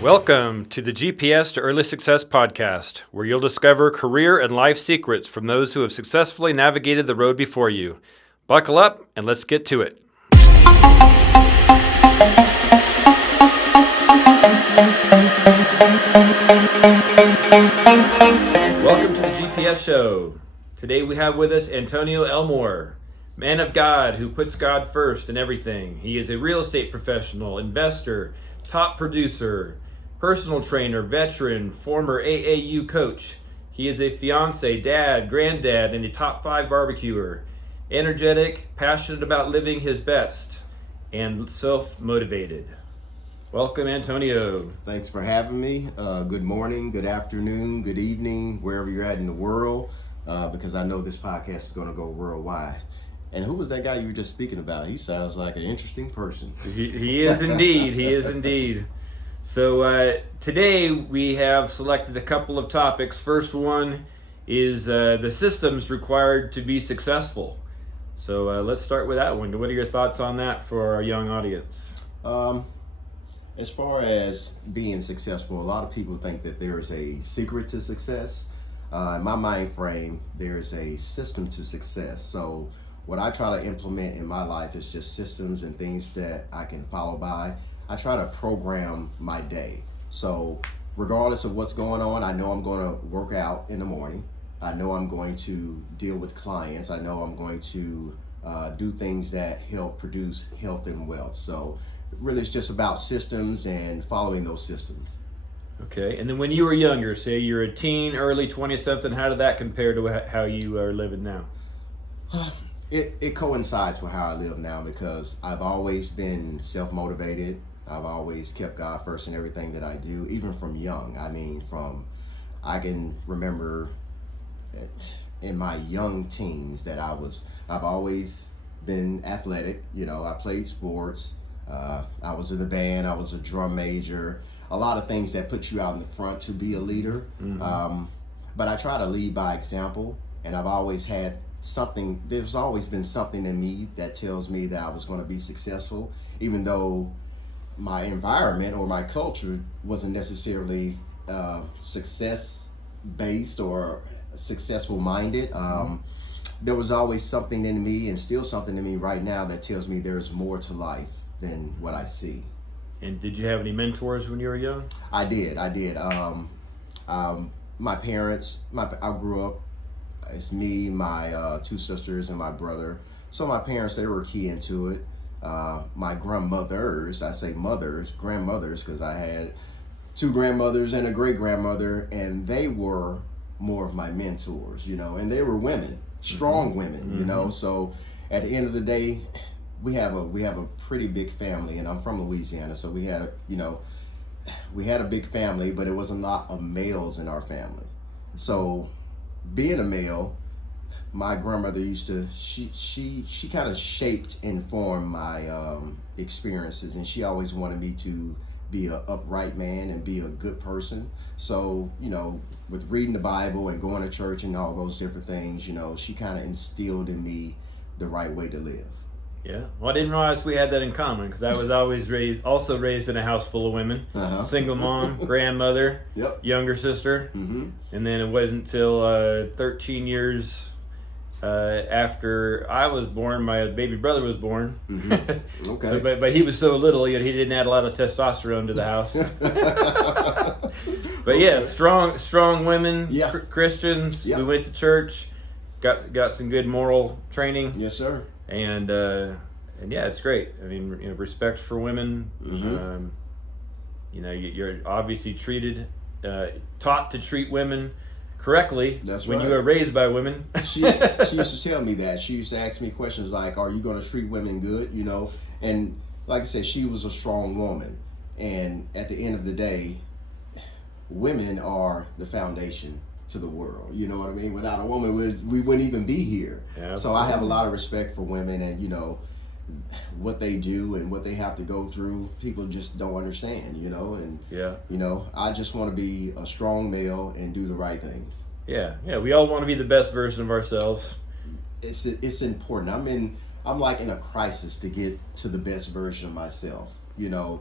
Welcome to the GPS to Early Success podcast, where you'll discover career and life secrets from those who have successfully navigated the road before you. Buckle up and let's get to it. Welcome to the GPS show. Today we have with us Antonio Elmore, man of God who puts God first in everything. He is a real estate professional, investor, top producer, personal trainer, veteran, former AAU coach. He is a fiancé, dad, granddad, and a top 5 barbecuer. Energetic, passionate about living his best, and self-motivated. Welcome, Antonio. Thanks for having me. Good morning, good afternoon, good evening, wherever you're at in the world, because I know this podcast is going to go worldwide. And who was that guy you were just speaking about? He sounds like an interesting person. He is indeed. He is indeed. So today we have selected a couple of topics. First one is the systems required to be successful. So let's start with that one. What are your thoughts on that for our young audience? As far as being successful, a lot of people think that there is a secret to success. In my mind frame, there is a system to success. So what I try to implement in my life is just systems and things that I can follow by. I try to program my day. So regardless of what's going on, I know I'm going to work out in the morning. I know I'm going to deal with clients. I know I'm going to do things that help produce health and wealth. So really it's just about systems and following those systems. Okay, and then when you were younger, say you're a teen, early 20-something, how did that compare to how you are living now? It coincides with how I live now because I've always been self-motivated. I've always kept God first in everything that I do, even from young. I mean, I can remember in my young teens that I've always been athletic. You know, I played sports. I was in the band. I was a drum major. A lot of things that put you out in the front to be a leader. Mm-hmm. But I try to lead by example, and I've always had something. There's always been something in me that tells me that I was going to be successful, even though my environment or my culture wasn't necessarily success based or successful minded. There was always something in me, and still something in me right now, that tells me there's more to life than what I see. And did you have any mentors when you were young? I did. My parents, I grew up, it's me, my 2 sisters, and my brother. So my parents, they were key into it. My grandmothers, I say grandmothers, because I had 2 grandmothers and a great-grandmother, and they were more of my mentors, you know, and they were women, strong women, you know. So at the end of the day, we have a pretty big family, and I'm from Louisiana, so we had a big family, but it was a lot of males in our family. So being a male, my grandmother she kind of shaped and formed my experiences, and she always wanted me to be an upright man and be a good person. So, you know, with reading the Bible and going to church and all those different things, you know, she kind of instilled in me the right way to live. Yeah, well, I didn't realize we had that in common, because I was always raised in a house full of women. Single mom, grandmother, yep. Younger sister, and then it wasn't until 13 years after I was born, my baby brother was born. Okay. So, but he was so little, he didn't add a lot of testosterone to the house. But yeah, strong women, yeah. Christians. Yeah. We went to church, got some good moral training. Yes, sir. And yeah, it's great. I mean, you know, respect for women. You know, you're obviously taught to treat women correctly. That's when right. you were raised by women. She used to tell me that. She used to ask me questions like, "Are you going to treat women good?" You know, and like I said, she was a strong woman. And at the end of the day, women are the foundation to the world. You know what I mean? Without a woman, we wouldn't even be here. Yeah, so I have a lot of respect for women, and you know what they do and what they have to go through. People just don't understand, you know. And yeah, you know, I just want to be a strong male and do the right things. Yeah. We all want to be the best version of ourselves. It's important. I'm like in a crisis to get to the best version of myself. You know,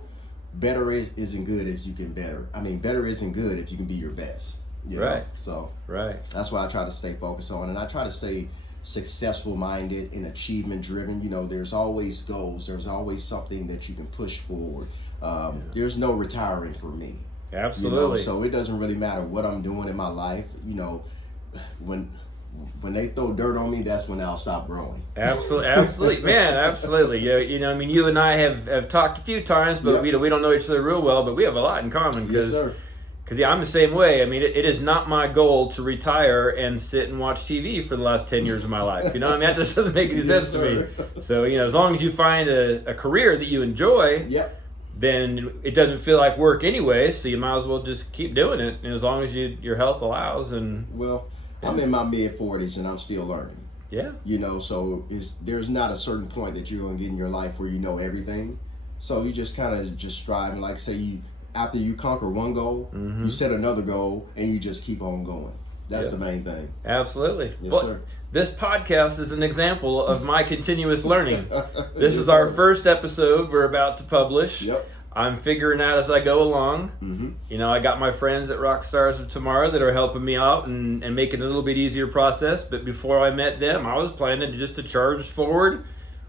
better isn't good if you can better. I mean, better isn't good if you can be your best. You know? So that's why I try to stay focused on, and I try to stay successful minded and achievement driven. You know, there's always goals. There's always something that you can push forward. There's no retiring for me. Absolutely. You know, so it doesn't really matter what I'm doing in my life. You know, when they throw dirt on me, that's when I'll stop growing. Absolutely, man, absolutely. You know, I mean, you and I have talked a few times, but we don't know each other real well, but we have a lot in common because. Yes, sir. Because I'm the same way. I mean, it is not my goal to retire and sit and watch TV for the last 10 years of my life. You know, I mean, that just doesn't make any sense to me. So, you know, as long as you find a career that you enjoy, then it doesn't feel like work anyway. So you might as well just keep doing it, and as long as your health allows. And I'm in my mid-40s and I'm still learning. Yeah. You know, so there's not a certain point that you're going to get in your life where you know everything. So you just kind of just strive, and like say after you conquer one goal, you set another goal, and you just keep on going. That's the main thing. Absolutely. Yes, sir. This podcast is an example of my continuous learning. This is our first episode we're about to publish. Yep. I'm figuring out as I go along. You know, I got my friends at Rock Stars of Tomorrow that are helping me out and making it a little bit easier process. But before I met them, I was planning to charge forward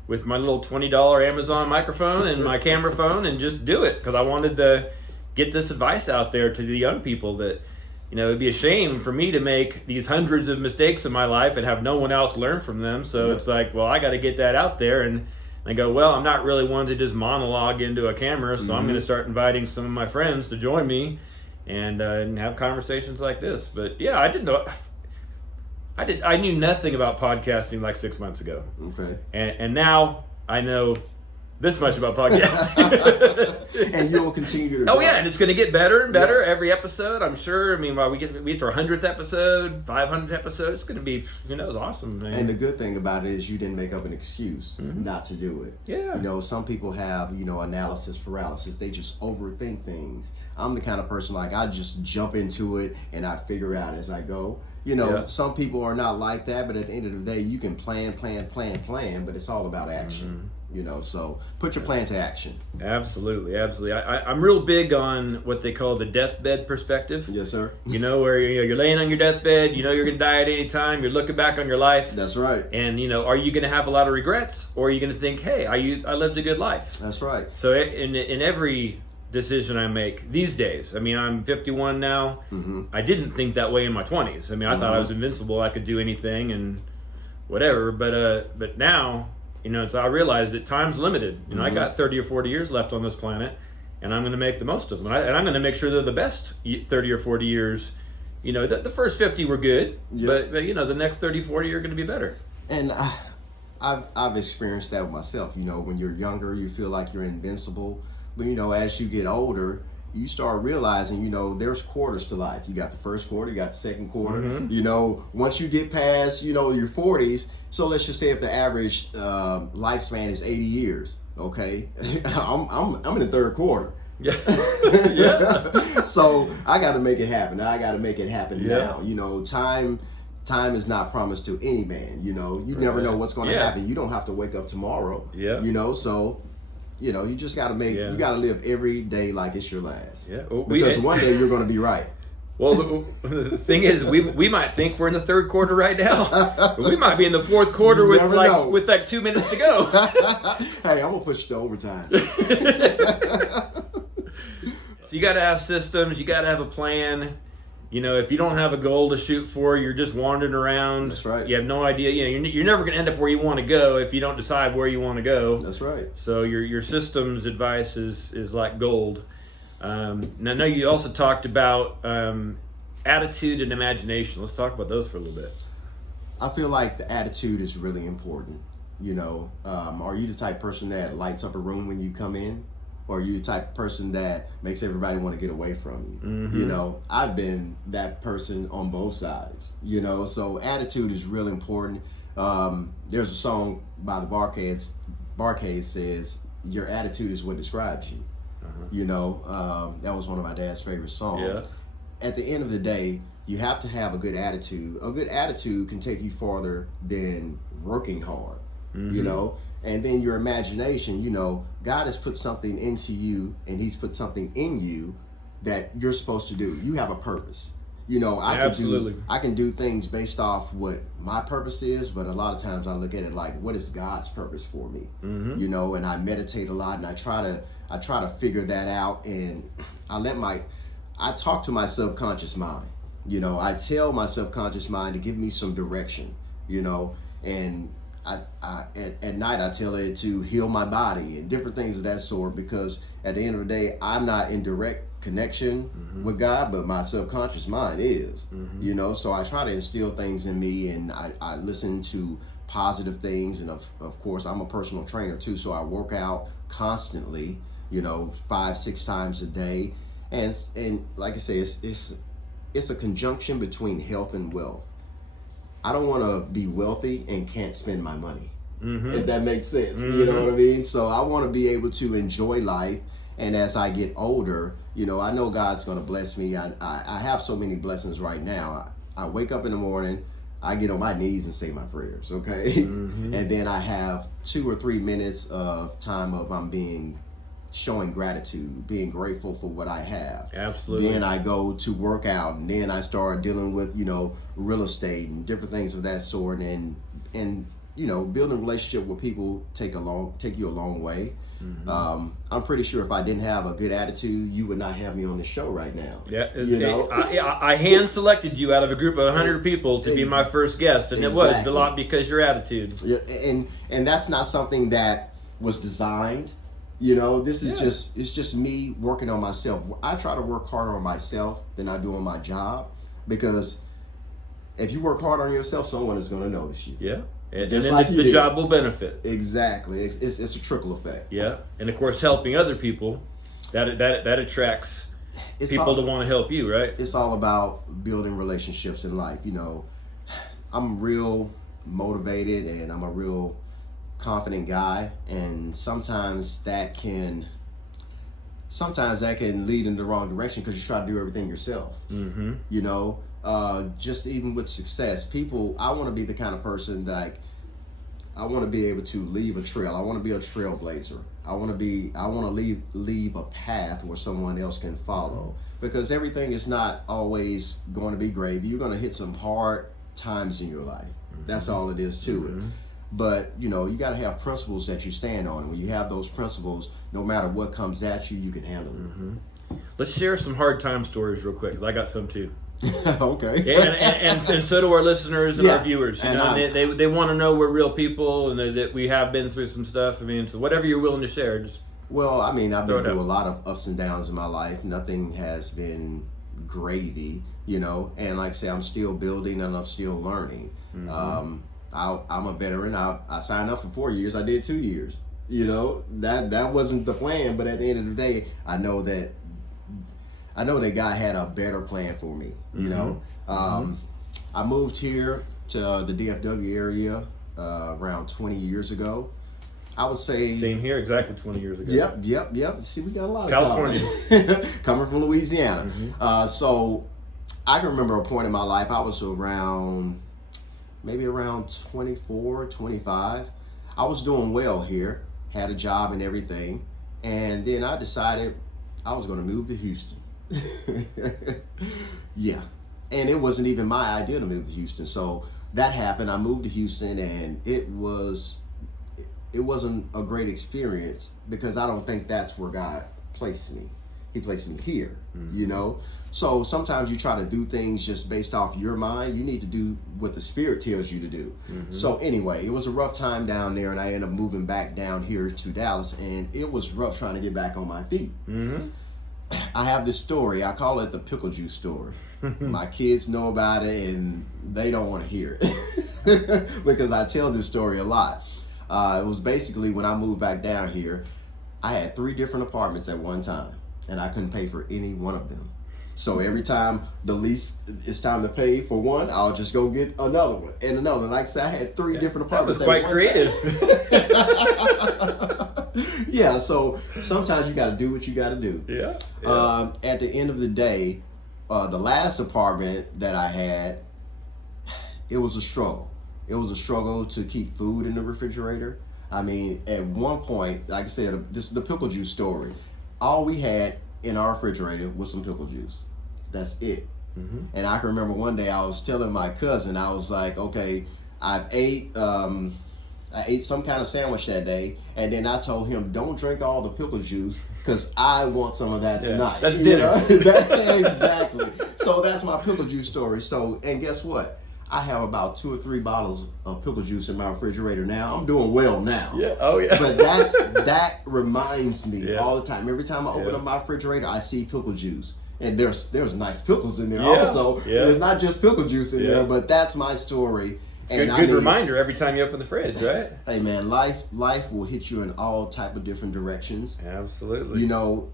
with my little $20 Amazon microphone and my camera phone and just do it, because I wanted to get this advice out there to the young people that, you know, it'd be a shame for me to make these hundreds of mistakes in my life and have no one else learn from them. So it's like, well, I got to get that out there. And I go, well, I'm not really one to just monologue into a camera, so I'm going to start inviting some of my friends to join me and have conversations like this. But yeah, I didn't know. I knew nothing about podcasting like 6 months ago. Okay. And now I know this much about podcasting. And you will continue to Oh yeah, and it's going to get better and better every episode, I'm sure. I mean, while we get to our 100th episode, 500th episode, it's going to be, who knows, awesome, man. And the good thing about it is you didn't make up an excuse not to do it. Yeah. You know, some people have, you know, analysis paralysis. They just overthink things. I'm the kind of person, like, I just jump into it and I figure out as I go. You know, some people are not like that, but at the end of the day, you can plan, but it's all about action. You know, so put your plan to action. Absolutely. I'm real big on what they call the deathbed perspective. Yes, sir. You know, where you're laying on your deathbed, you know you're going to die at any time, you're looking back on your life. That's right. And, you know, are you going to have a lot of regrets, or are you going to think, hey, I lived a good life? That's right. So in every decision I make these days, I mean, I'm 51 now. I didn't think that way in my 20s. I mean, I thought I was invincible, I could do anything and whatever, but now, you know, I realized that time's limited. You know, I got 30 or 40 years left on this planet, and I'm going to make the most of them. And I'm going to make sure they're the best 30 or 40 years. You know, the first 50 were good, but you know, the next 30, 40 are going to be better. And I've experienced that with myself. You know, when you're younger, you feel like you're invincible. But, you know, as you get older, you start realizing, you know, there's quarters to life. You got the first quarter, you got the second quarter. You know, once you get past, you know, your 40s, so let's just say if the average lifespan is 80 years, okay, I'm in the third quarter. So I got to make it happen. I got to make it happen now. You know, time is not promised to any man. You know, you never know what's going to happen. You don't have to wake up tomorrow. You know, so. You know, you just got to you got to live every day like it's your last. Well, because one day you're going to be right. Well, the thing is, we might think we're in the third quarter right now, but we might be in the fourth quarter with like 2 minutes to go. Hey, I'm going to push you to overtime. So you got to have systems. You got to have a plan. You know, if you don't have a goal to shoot for, you're just wandering around. That's right. You have no idea. You know, you're never going to end up where you want to go if you don't decide where you want to go. That's right. So your systems advice is like gold. Now, I know you also talked about attitude and imagination. Let's talk about those for a little bit. I feel like the attitude is really important. You know, are you the type of person that lights up a room when you come in? Or are you the type of person that makes everybody want to get away from you? You know, I've been that person on both sides, you know, so attitude is really important. There's a song by the Barcades says, your attitude is what describes you. You know, that was one of my dad's favorite songs. At the end of the day, you have to have a good attitude. A good attitude can take you farther than working hard. you know, and then your imagination, you know, God has put something into you, and he's put something in you that you're supposed to do. You have a purpose. You know, I can do things based off what my purpose is, but a lot of times I look at it like, what is God's purpose for me? You know, and I meditate a lot, and I try to figure that out, and I talk to my subconscious mind. You know, I tell my subconscious mind to give me some direction, you know, and at night I tell it to heal my body and different things of that sort, because at the end of the day, I'm not in direct connection with God, but my subconscious mind is, you know, so I try to instill things in me, and I listen to positive things, and of course I'm a personal trainer too, so I work out constantly, you know, 5-6 times a day, and like I say, it's a conjunction between health and wealth. I don't want to be wealthy and can't spend my money, if that makes sense. You know what I mean? So I want to be able to enjoy life. And as I get older, you know, I know God's going to bless me. I have so many blessings right now. I wake up in the morning, I get on my knees and say my prayers, okay? And then I have 2 or 3 minutes of time of showing gratitude, being grateful for what I have. Absolutely. Then I go to work out, and then I start dealing with, you know, real estate and different things of that sort, and you know, building a relationship with people take you a long way. I'm pretty sure if I didn't have a good attitude, you would not have me on the show right now. Yeah, you know? I hand selected you out of a group of 100 people to be my first guest, and it was a lot because your attitude. Yeah, and that's not something that was designed. You know, this is it's just me working on myself. I try to work harder on myself than I do on my job, because if you work hard on yourself, someone is going to notice you. Yeah. And then the job will benefit. Exactly. It's a trickle effect. Yeah. And of course, helping other people, that attracts people to want to help you, right? It's all about building relationships in life. You know, I'm real motivated, and I'm a real confident guy, and sometimes that can lead in the wrong direction, because you try to do everything yourself. You know, just even with success, I want to be the kind of person that I want to be able to leave a trail. I want to be a trailblazer. I want to leave a path where someone else can follow, because everything is not always going to be gravy. You're going to hit some hard times in your life. That's all it is to it. But, you know, you got to have principles that you stand on. And when you have those principles, no matter what comes at you, you can handle it. Let's share some hard time stories real quick. I got some too. Okay. And so do our listeners and our viewers. You know, they want to know we're real people, and that we have been through some stuff. I mean, so whatever you're willing to share, just. Well, I mean, I've been through a lot of ups and downs in my life. Nothing has been gravy, you know. And like I say, I'm still building and I'm still learning. I'm a veteran. I signed up for 4 years. I did 2 years. You know, that wasn't the plan, but at the end of the day, I know that God had a better plan for me. You know, I moved here to the DFW area around 20 years ago. I would say same here, exactly 20 years ago. Yep. See, we got a lot of California, coming from Louisiana. So I can remember a point in my life. I was maybe around 24, 25. I was doing well here, had a job and everything, and then I decided I was going to move to Houston. Yeah, and it wasn't even my idea to move to Houston. So that happened. I moved to Houston, and it wasn't a great experience, because I don't think that's where God placed me. He placed me here, you know? So sometimes you try to do things just based off your mind. You need to do what the Spirit tells you to do. So anyway, it was a rough time down there, and I ended up moving back down here to Dallas, and it was rough trying to get back on my feet. I have this story. I call it the pickle juice story. My kids know about it, and they don't want to hear it because I tell this story a lot. It was basically when I moved back down here, I had 3 different apartments at one time, and I couldn't pay for any one of them. So every time the lease, it's time to pay for one, I'll just go get another one and another. Like I said, I had 3 different apartments. That was quite creative. Yeah, so sometimes you got to do what you got to do. Yeah. At the end of the day, the last apartment that I had, it was a struggle. it was a struggle to keep food in the refrigerator. I mean, at one point, like I said, this is the pickle juice story. All we had in our refrigerator was some pickle juice. That's it. Mm-hmm. And I can remember one day I was telling my cousin, I was like, okay, I ate some kind of sandwich that day, and then I told him, don't drink all the pickle juice because I want some of that tonight. That's dinner. Exactly. So that's my pickle juice story. So, and guess what? I have about 2 or 3 bottles of pickle juice in my refrigerator now. I'm doing well now. Yeah. Oh yeah. But that reminds me all the time. Every time I open up my refrigerator, I see pickle juice. And there's nice pickles in there also. Yeah. There's not just pickle juice in there, but that's my story. And good reminder every time you open the fridge, right? Hey man, life will hit you in all type of different directions. Absolutely. You know,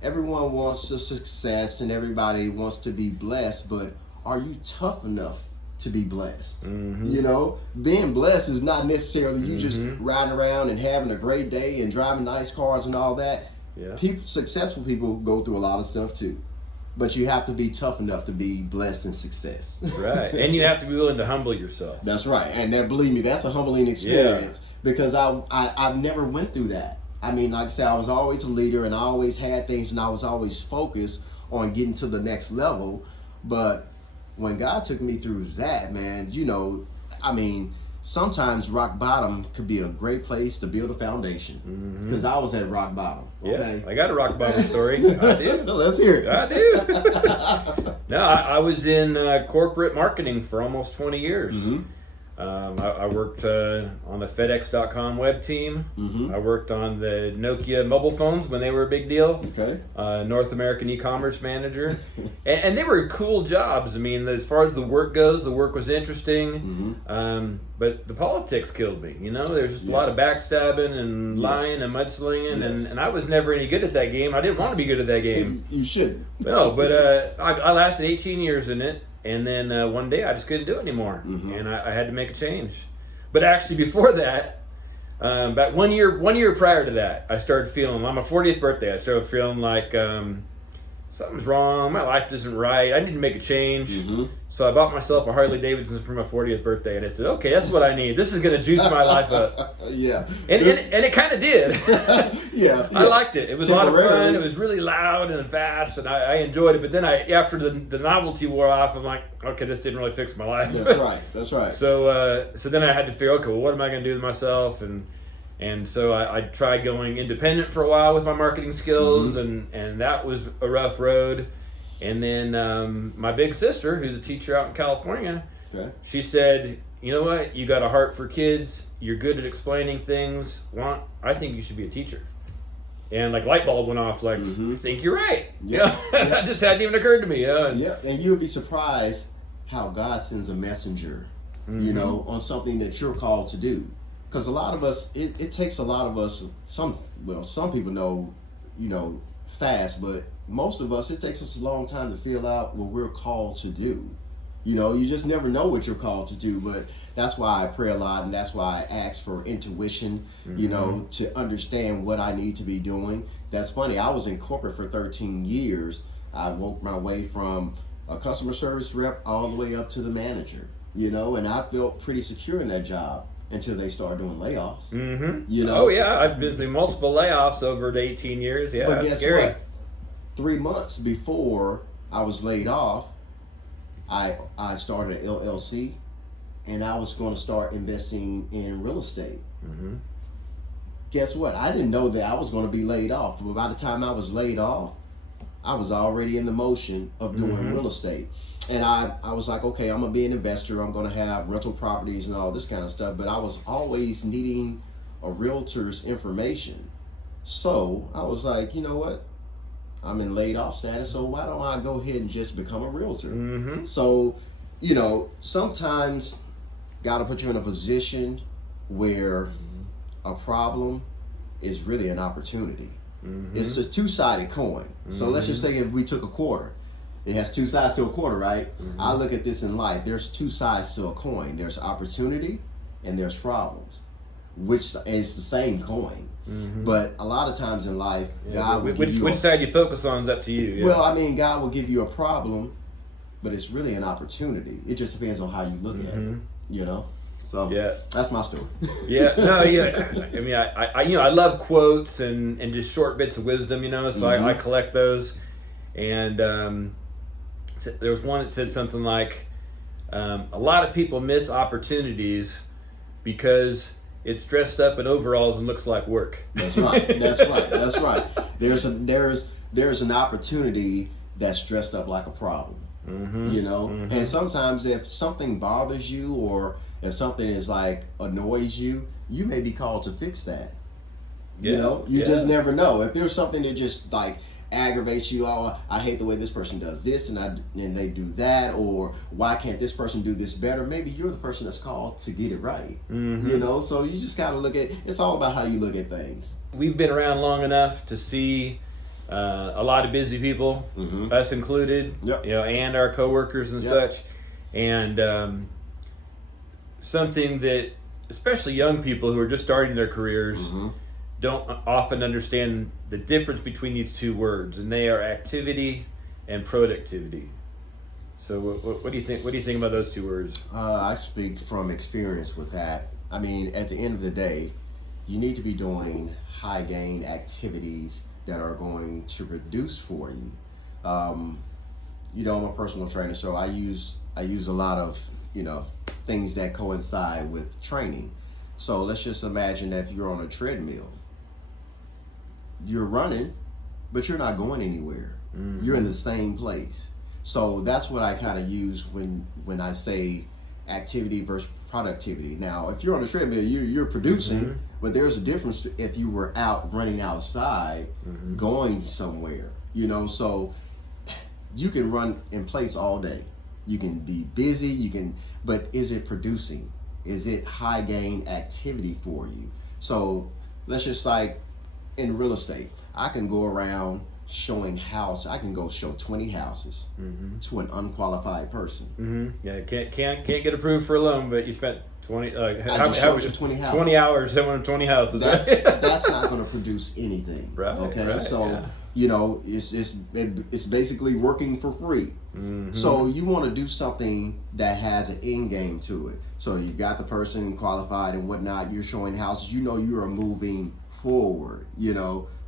everyone wants a success and everybody wants to be blessed, but are you tough enough to be blessed? Mm-hmm. You know, being blessed is not necessarily you just riding around and having a great day and driving nice cars and all that. Yeah. Successful people go through a lot of stuff too. But you have to be tough enough to be blessed in success. Right. And you have to be willing to humble yourself. That's right. And believe me, that's a humbling experience because I've never went through that. I mean, like I said, I was always a leader and I always had things and I was always focused on getting to the next level. But when God took me through that, man, you know, I mean, sometimes rock bottom could be a great place to build a foundation because I was at rock bottom. Okay? Yeah, I got a rock bottom story. I do. Let's hear it. I do. No, I was in corporate marketing for almost 20 years. Mm-hmm. I worked on the FedEx.com web team. Mm-hmm. I worked on the Nokia mobile phones when they were a big deal. Okay. North American e-commerce manager. and they were cool jobs. I mean, as far as the work goes, the work was interesting. Mm-hmm. But the politics killed me. You know, there's a lot of backstabbing and lying and mudslinging. And I was never any good at that game. I didn't want to be good at that game. You shouldn't. No, but I lasted 18 years in it. And then one day I just couldn't do it anymore, and I had to make a change. But actually, before that, about one year prior to that, I started feeling, on my 40th birthday, I started feeling like something's wrong. My life isn't right. I need to make a change. Mm-hmm. So I bought myself a Harley Davidson for my 40th birthday, and I said, okay, that's what I need. This is going to juice my life up. Yeah. And it kind of did. Yeah. I liked it. It was a lot of fun. It was really loud and fast, and I enjoyed it. But then after the novelty wore off, I'm like, okay, this didn't really fix my life. That's right. So then I had to figure, okay, well, what am I going to do with myself? And so I tried going independent for a while with my marketing skills, and that was a rough road. And then my big sister, who's a teacher out in California, she said, you know what, you got a heart for kids, you're good at explaining things, I think you should be a teacher. And like light bulb went off, like, I think you're right. Yeah. That just hadn't even occurred to me. And you would be surprised how God sends a messenger, you know, on something that you're called to do. Because a lot of us, it takes a lot of us, some people know, you know, fast, but most of us, it takes us a long time to feel out what we're called to do. You know, you just never know what you're called to do, but that's why I pray a lot, and that's why I ask for intuition, you know, to understand what I need to be doing. That's funny, I was in corporate for 13 years. I worked my way from a customer service rep all the way up to the manager, you know, and I felt pretty secure in that job. Until they start doing layoffs. You know? Oh yeah, I've been through multiple layoffs over the 18 years. Yeah, but guess scary. What? 3 months before I was laid off, I started an LLC, and I was going to start investing in real estate. Guess what? I didn't know that I was going to be laid off. But by the time I was laid off, I was already in the motion of doing real estate. And I was like, okay, I'm going to be an investor. I'm going to have rental properties and all this kind of stuff. But I was always needing a realtor's information. So I was like, you know what? I'm in laid off status. So why don't I go ahead and just become a realtor? So, you know, sometimes God will put you in a position where a problem is really an opportunity. It's a two-sided coin. So let's just say if we took a quarter. It has two sides to a quarter, right? I look at this in life. There's two sides to a coin. There's opportunity and there's problems, which is the same coin. But a lot of times in life, God will give you... Which side you focus on is up to you. Yeah. Well, I mean, God will give you a problem, but it's really an opportunity. It just depends on how you look at it. you know. So Yeah. that's my story. Yeah, no, yeah. I mean, I love quotes and just short bits of wisdom, so I collect those. And there was one that said something like, a lot of people miss opportunities because it's dressed up in overalls and looks like work. That's right. That's right. That's right. There's an opportunity that's dressed up like a problem. And sometimes if something bothers you, or if something is like annoys you, you may be called to fix that. You just never know. If there's something that just like aggravates you, oh, I hate the way this person does this and they do that, or why can't this person do this better? Maybe you're the person that's called to get it right. So you just gotta look at, it's all about how you look at things. We've been around long enough to see a lot of busy people, us included, and our coworkers and such. And something that especially young people who are just starting their careers don't often understand the difference between these two words, and they are activity and productivity. So what do you think? What do you think about those two words? I speak from experience with that. I mean, at the end of the day, you need to be doing high gain activities that are going to produce for you. I'm a personal trainer, so I use a lot of things that coincide with training. So let's just imagine that if you're on a treadmill, you're running, but you're not going anywhere. You're in the same place. So that's what I kind of use when I say activity versus productivity. Now, if you're on a treadmill, you're producing, but there's a difference if you were out running outside, going somewhere. So you can run in place all day. You can be busy, but is it producing? Is it high gain activity for you? So let's just like in real estate, I can go around showing house. I can go show 20 houses to an unqualified person. Yeah, can't get approved for a loan, but you spent 20. I showed you 20 houses. 20 hours showing 20 houses. That's not going to produce anything. Right. Okay. Right, so it's basically working for free. So you want to do something that has an end game to it. So you got the person qualified and whatnot. You're showing houses. You are moving forward.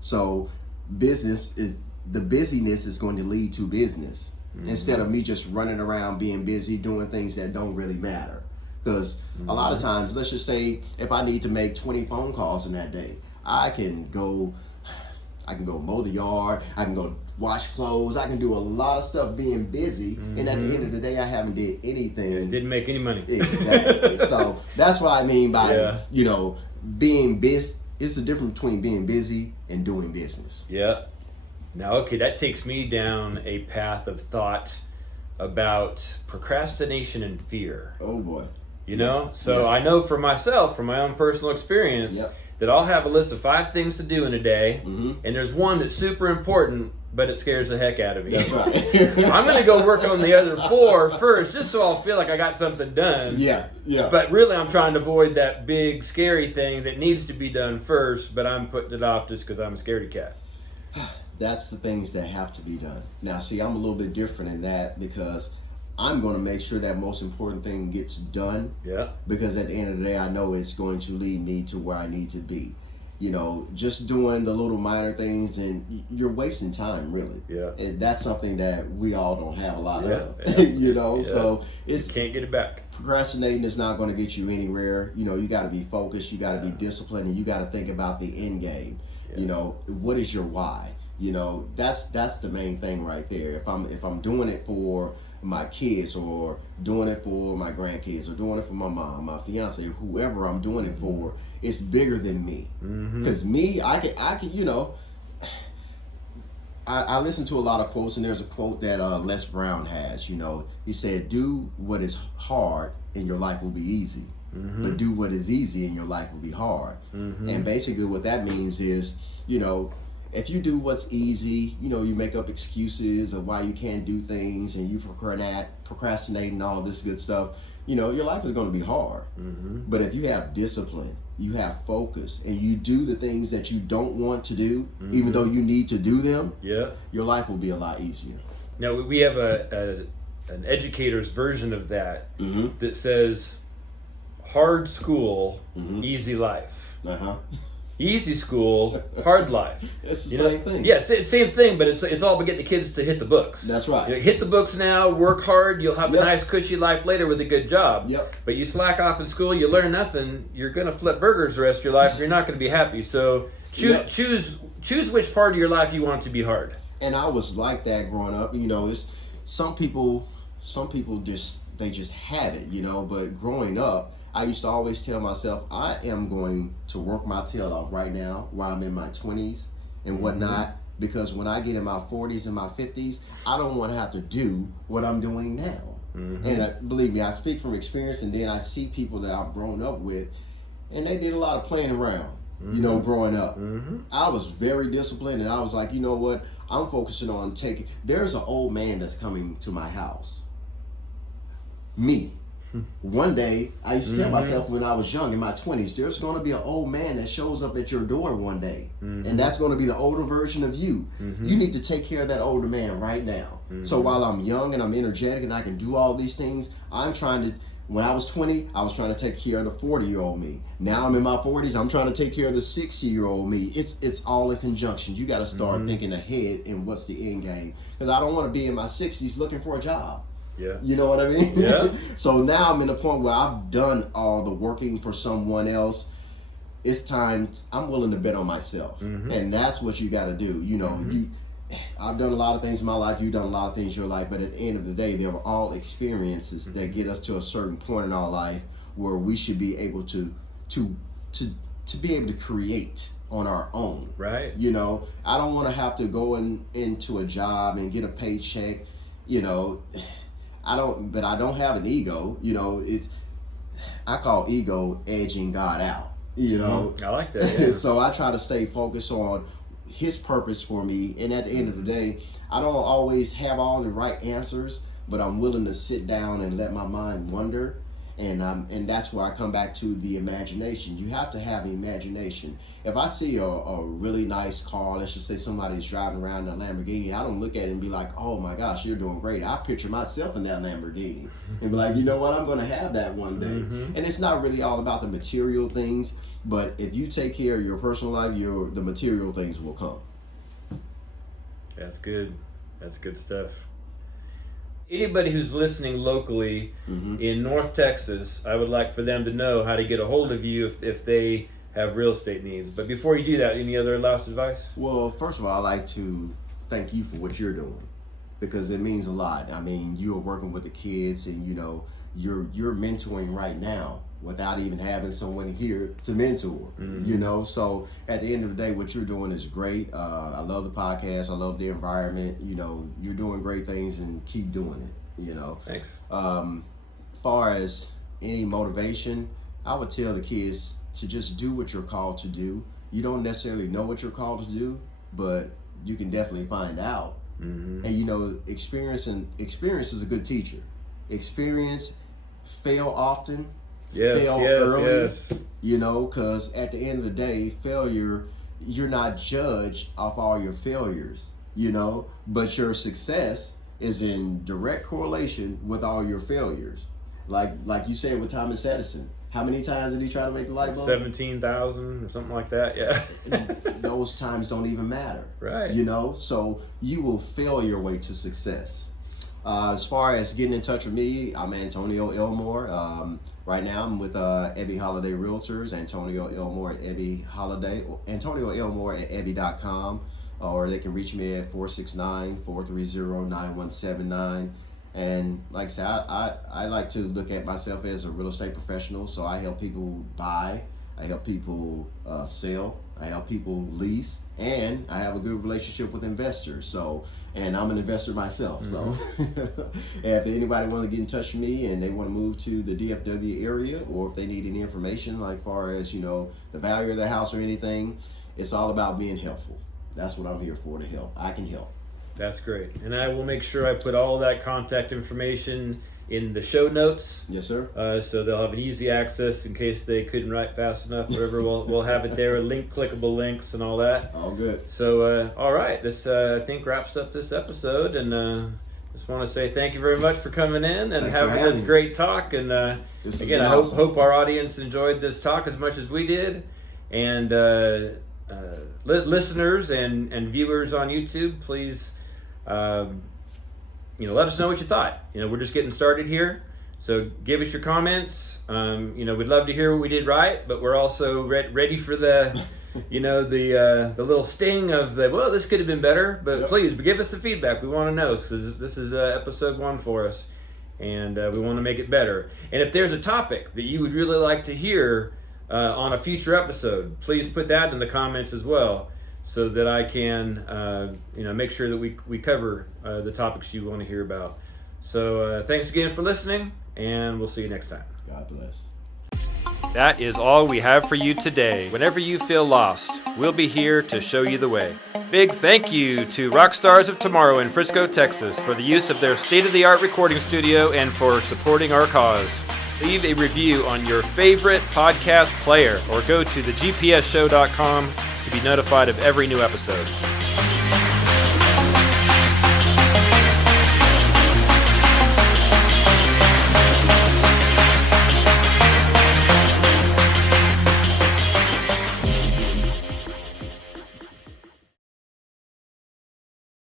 So busyness is going to lead to business instead of me just running around being busy doing things that don't really matter. Because a lot of times, let's just say if I need to make 20 phone calls in that day, I can go mow the yard, I can go wash clothes, I can do a lot of stuff being busy, and at the end of the day I haven't did anything. Didn't make any money. Exactly. So that's what I mean by being busy. It's the difference between being busy and doing business. Yeah. Now, okay, that takes me down a path of thought about procrastination and fear. Oh boy. So I know for myself, from my own personal experience, that I'll have a list of 5 things to do in a day, and there's one that's super important, but it scares the heck out of me. That's right. I'm going to go work on the other 4 first, just so I'll feel like I got something done. Yeah. But really, I'm trying to avoid that big, scary thing that needs to be done first, but I'm putting it off just because I'm a scaredy cat. That's the things that have to be done. Now, see, I'm a little bit different in that because I'm going to make sure that most important thing gets done. Yeah. Because at the end of the day, I know it's going to lead me to where I need to be. Just doing the little minor things, and you're wasting time, really. Yeah. And that's something that we all don't have a lot of. So you can't get it back. Procrastinating is not going to get you anywhere. You got to be focused, you got to be disciplined, and you got to think about the end game. What is your why? That's the main thing right there. If I'm doing it for my kids, or doing it for my grandkids, or doing it for my mom, my fiance, whoever I'm doing it for, it's bigger than me. Because me, I can I listen to a lot of quotes, and there's a quote that Les Brown has. He said, "Do what is hard, and your life will be easy. But do what is easy, and your life will be hard." And basically, what that means is, if you do what's easy, you make up excuses of why you can't do things, and you procrastinate and all this good stuff, your life is going to be hard. But if you have discipline, you have focus, and you do the things that you don't want to do, even though you need to do them, your life will be a lot easier. Now, we have an educator's version of that that says, hard school, easy life. Easy school, hard life. It's the same thing. Yes, same thing, but it's all about getting the kids to hit the books. That's right. Hit the books now, work hard, you'll have a nice cushy life later with a good job. But you slack off in school, you learn nothing, you're going to flip burgers the rest of your life, and you're not going to be happy. So choose which part of your life you want to be hard. And I was like that growing up. It's some people just have it, but growing up, I used to always tell myself, I am going to work my tail off right now while I'm in my 20s and whatnot, because when I get in my 40s and my 50s, I don't want to have to do what I'm doing now. And believe me, I speak from experience, and then I see people that I've grown up with, and they did a lot of playing around, growing up. I was very disciplined, and I was like, you know what? I'm focusing on there's an old man that's coming to my house. Me. One day, I used to tell myself when I was young, in my 20s, there's going to be an old man that shows up at your door one day. And that's going to be the older version of you. You need to take care of that older man right now. So while I'm young and I'm energetic and I can do all these things, when I was 20, I was trying to take care of the 40-year-old me. Now I'm in my 40s, I'm trying to take care of the 60-year-old me. It's all in conjunction. You got to start thinking ahead and what's the end game. Because I don't want to be in my 60s looking for a job. Yeah. You know what I mean? Yeah. So now I'm in a point where I've done all the working for someone else. It's time, I'm willing to bet on myself. And that's what you got to do. I've done a lot of things in my life. You've done a lot of things in your life. But at the end of the day, they were all experiences that get us to a certain point in our life where we should be able to be able to create on our own. Right. I don't want to have to go into a job and get a paycheck. I don't have an ego. I call ego edging God out. I like that. Yeah. So I try to stay focused on His purpose for me. And at the end of the day, I don't always have all the right answers, but I'm willing to sit down and let my mind wander. And that's where I come back to the imagination. You have to have imagination. If I see a really nice car, let's just say somebody's driving around in a Lamborghini, I don't look at it and be like, oh my gosh, you're doing great. I picture myself in that Lamborghini and be like, you know what, I'm going to have that one day. And it's not really all about the material things, but if you take care of your personal life, the material things will come. That's good. That's good stuff. Anybody who's listening locally in North Texas, I would like for them to know how to get a hold of you if they have real estate needs. But before you do that, any other last advice? Well, first of all, I'd like to thank you for what you're doing, because it means a lot. I mean, you're working with the kids, and you're mentoring right now without even having someone here to mentor. So at the end of the day, what you're doing is great. I love the podcast. I love the environment. You're doing great things, and keep doing it. Thanks. Far as any motivation, I would tell the kids to just do what you're called to do. You don't necessarily know what you're called to do, but you can definitely find out. And experience is a good teacher. Experience, fail often, fail early. Because at the end of the day, failure, you're not judged off all your failures, but your success is in direct correlation with all your failures. Like you said with Thomas Edison. How many times did he try to make the light bulb? 17,000 or something like that, yeah. Those times don't even matter. Right. So you will fail your way to success. As far as getting in touch with me, I'm Antonio Elmore. Right now I'm with Ebby Holiday Realtors, Antonio Elmore at Ebby Holiday, Antonio Elmore at Ebby.com, or they can reach me at 469-430-9179. And like I said, I like to look at myself as a real estate professional. So I help people buy, I help people sell, I help people lease, and I have a good relationship with investors. So, and I'm an investor myself. So if anybody want to get in touch with me and they want to move to the DFW area, or if they need any information, like far as, the value of the house or anything, it's all about being helpful. That's what I'm here for, to help. I can help. That's great. And I will make sure I put all that contact information in the show notes. Yes, sir. So they'll have an easy access in case they couldn't write fast enough. Whatever, we'll have it there, clickable links and all that. All good. So, all right. This, I think, wraps up this episode. And just want to say thank you very much for coming in and Thanks having for this having me. great talk. And This has again, been I awesome. hope our audience enjoyed this talk as much as we did. And listeners and viewers on YouTube, please, let us know what you thought. We're just getting started here, so give us your comments. We'd love to hear what we did right, but we're also ready for the, the little sting of this could have been better. But Yep. please give us the feedback. We want to know, because this is episode 1 for us, and we want to make it better. And if there's a topic that you would really like to hear on a future episode, please put that in the comments as well, so that I can make sure that we cover the topics you want to hear about. So thanks again for listening, and we'll see you next time. God bless. That is all we have for you today. Whenever you feel lost, we'll be here to show you the way. Big thank you to Rockstars of Tomorrow in Frisco, Texas, for the use of their state-of-the-art recording studio and for supporting our cause. Leave a review on your favorite podcast player or go to thegpsshow.com to be notified of every new episode.